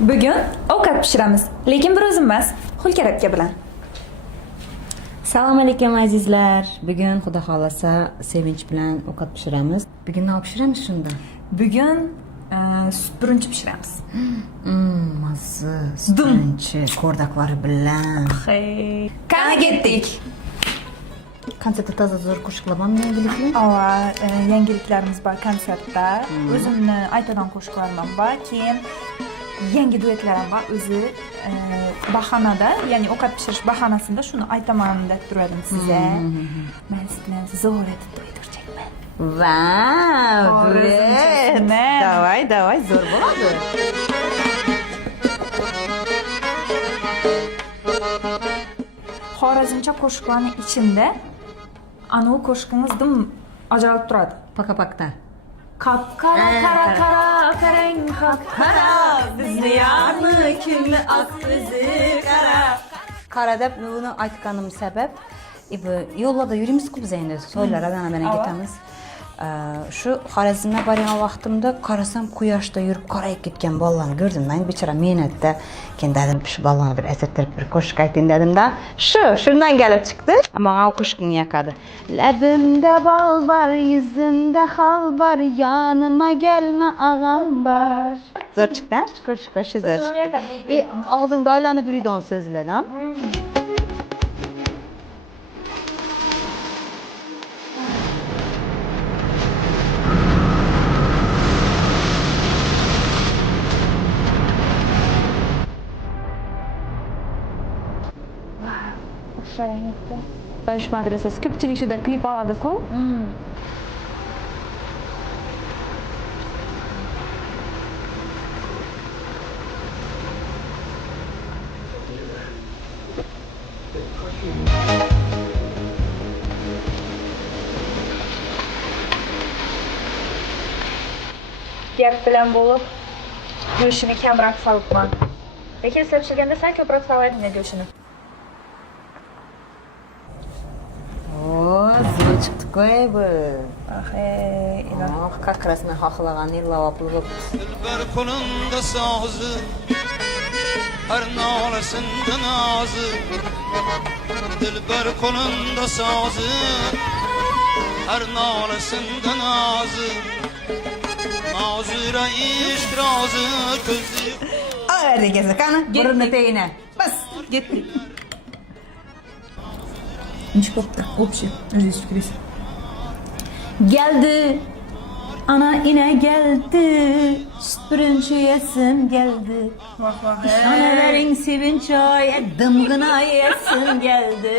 Bugun ovqat pishiramiz, lekin bir o'zim emas, Hulkar aka bilan. Assalomu alaykum azizlar. Bugun xudo xolasa sevinch bilan ovqat pishiramiz. Bugun nima pishiramiz shunda? Bugun sut brunchi pishiramiz. Mazza, sut brunchi ko'rdaklari bilan. Hey, qani ketdik. Konsertda toza zo'r qo'shiqlar bormi yangilikli? Ava, yangiliklarimiz bor konsertda. O'zimni aytadan qo'shiqlarim bor, keyin yangi duetlarim bor. O'zi bahonada, ya'ni ovqat pishirish bahonasida shuni aytaman deb turadim sizga. Men sizlarni zo'r etib ayttiracakman. Vau, duet. Davay, zo'r bo'ladi. Xorazmcha qo'shiqlarning ichida anavi qo'shiqimiz dim ajralib turadi. Pakapakda. Qara qarang qara bizni yarmi kimni aqlizi qara. Qara deb buni aytganim sabab, bu yo'llarda yurimiz-ku biz endi, soylardan ketamiz. Shu Xorazmga borgan vaqtimda qarasam quyoshda yurib qorayib ketgan bolalarni ko'rdim. Men bechora menatda keyin dedim shu bolalarni bir azartirib bir qo'shiq ayting dedimda, shundan kelib chiqdi. Ammo o qo'shiqni yoqadi. Labimda bol bor, yuzimda xol bor, yanıma gelme ağam bor. Zo'r chiqdi, qo'shiq zo'r. Oldinda aylanib yuradigan so'zlar, ha? Barış Medresesi köpçülük şurada klip aldık o. Gap bilan bo'lib, go'shtini kamroq solibman. Lekin siz pishirganda sen ko'proq solading go'shtini. Zo'r chiqdi-ku bu. Iloh. Как раз men xohlagan illavop bo'lib. Dilber kolunda sazı, her nalesinde nazı. Dilber kolunda sazı, her nalesinde nazı. Nazire işk razı közü. Hadi geze kanı. Burun eteğine. Bas. Gitti. Ничего koptu. Общий. Здесь крис. Geldi. Ana yine geldi. Süt brunchi yesim geldi. Anelerin sevinç ay dımgına yesim geldi.